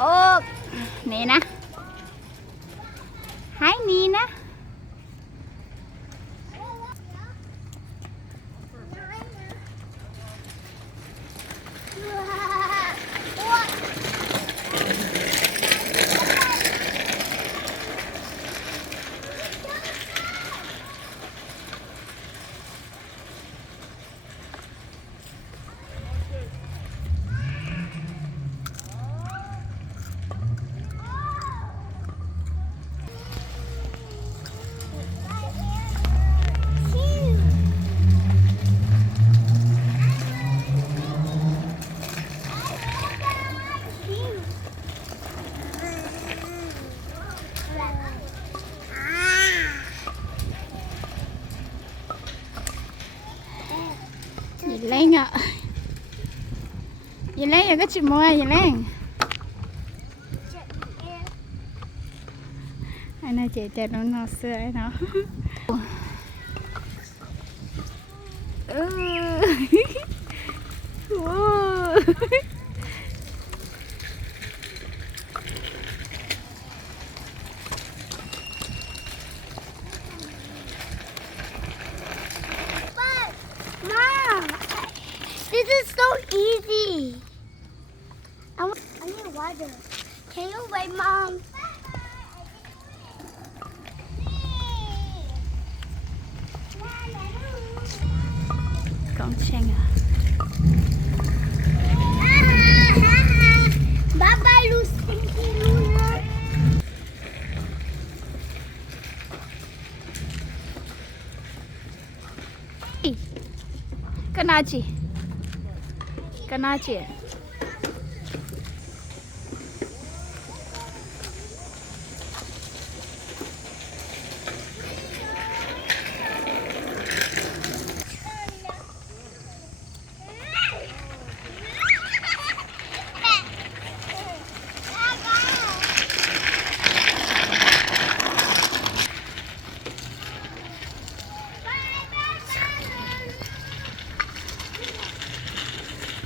Oh, Nina. Hi, Nina. Nhìn lên ạ. Nhìn lên rồi có chị mua nhìn lên. Anh này chị chạy nó xưa ấy nó. This is so easy. I need water. Can you wait, Mom? Con Trang à. Bye bye, Lucy. Luna. Kena chị. Kena chị.